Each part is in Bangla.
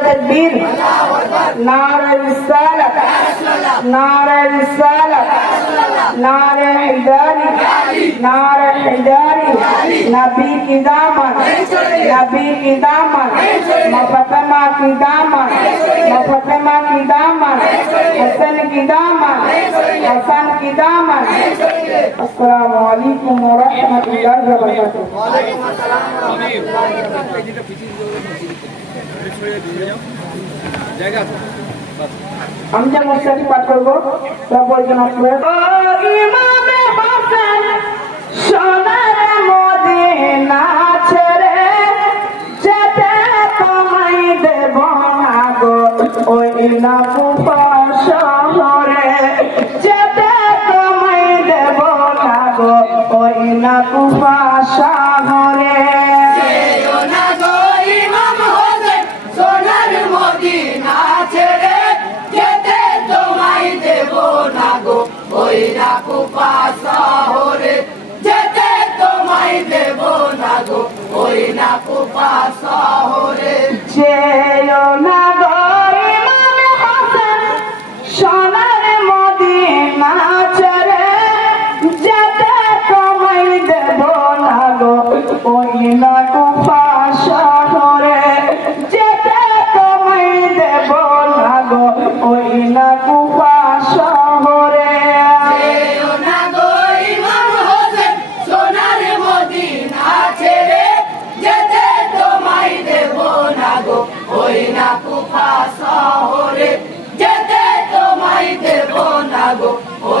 تكبير نار الرسالة. نار الرسالة. نار حداري نار حداري نبي کی نبي نبی کی دامن مفتما کی دامن مفتما کی حسن کی حسن کی السلام عليكم ورحمة الله وبركاته. وعليكم السلام ورحمة الله وبركاته. আমি যে মশলাটি পাঠ করব। তা বলছেন সোনার দেব ওই না শহরে। যেতে দেব ওই না ওই নাকুপা শহরে যেতে তোমায় দেব না ওই নাকুপা শহরে। যেও না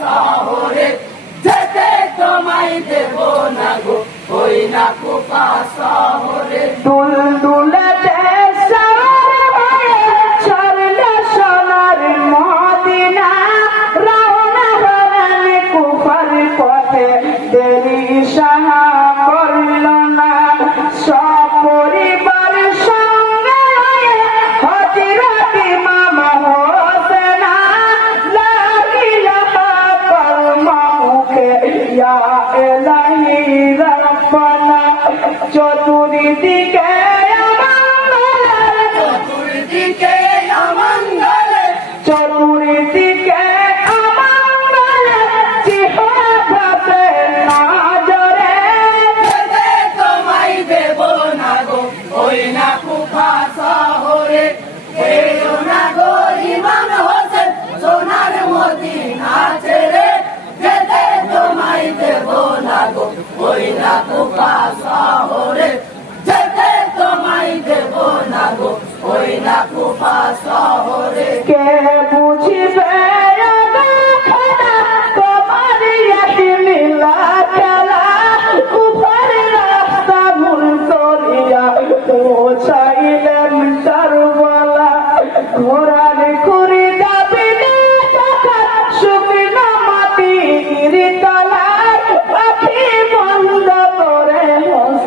শহরে যেতে তোমায় দেব না গো। ওই না কোপা শহরে দুল দুলে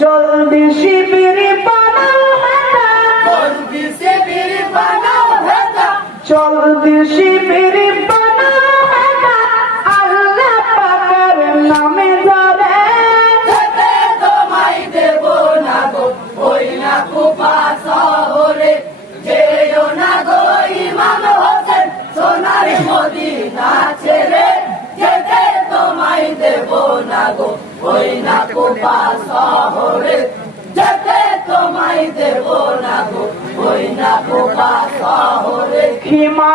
জলদি শিবির বানাও হাতা জলদি সে বীর বানাও জলদি শিবির বানাও হাতা আল্লাহ পাকের নামে ধরে। যেতে তোমায় দেব না গো ওই না কুফা শহরে। যেও না গো ইমাম হোসেন সোনার মদিনা ছেড়ে। যেতে তোমায় দেব না গো ওই না কোপা শহরে যেতে তোমায় দেব না গো। ওই না কোপা শহরে। হিমা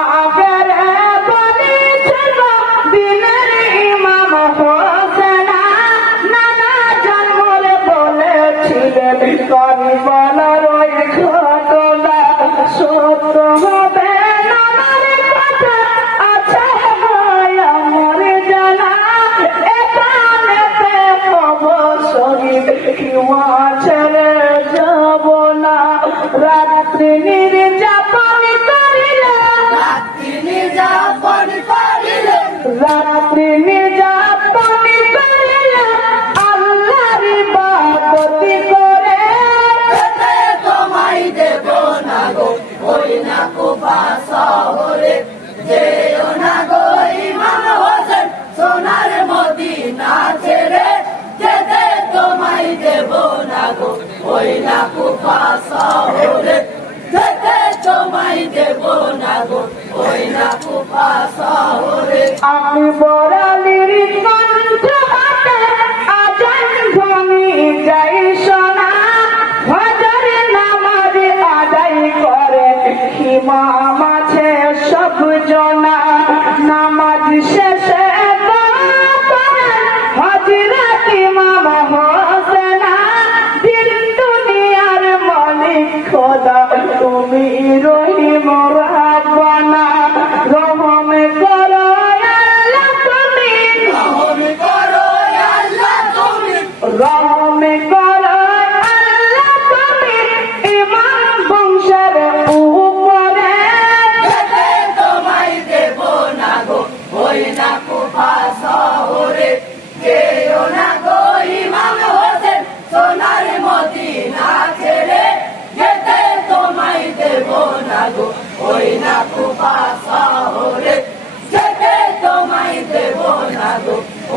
আমি বরালির কণ্ঠ আজান সব জনা। নামাজ শেষে হযরত ইমাম হোসেনা, দিন দুনিয়ার মালিক খোদা, তুমি রহিম রাব্বানা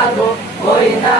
না ওই না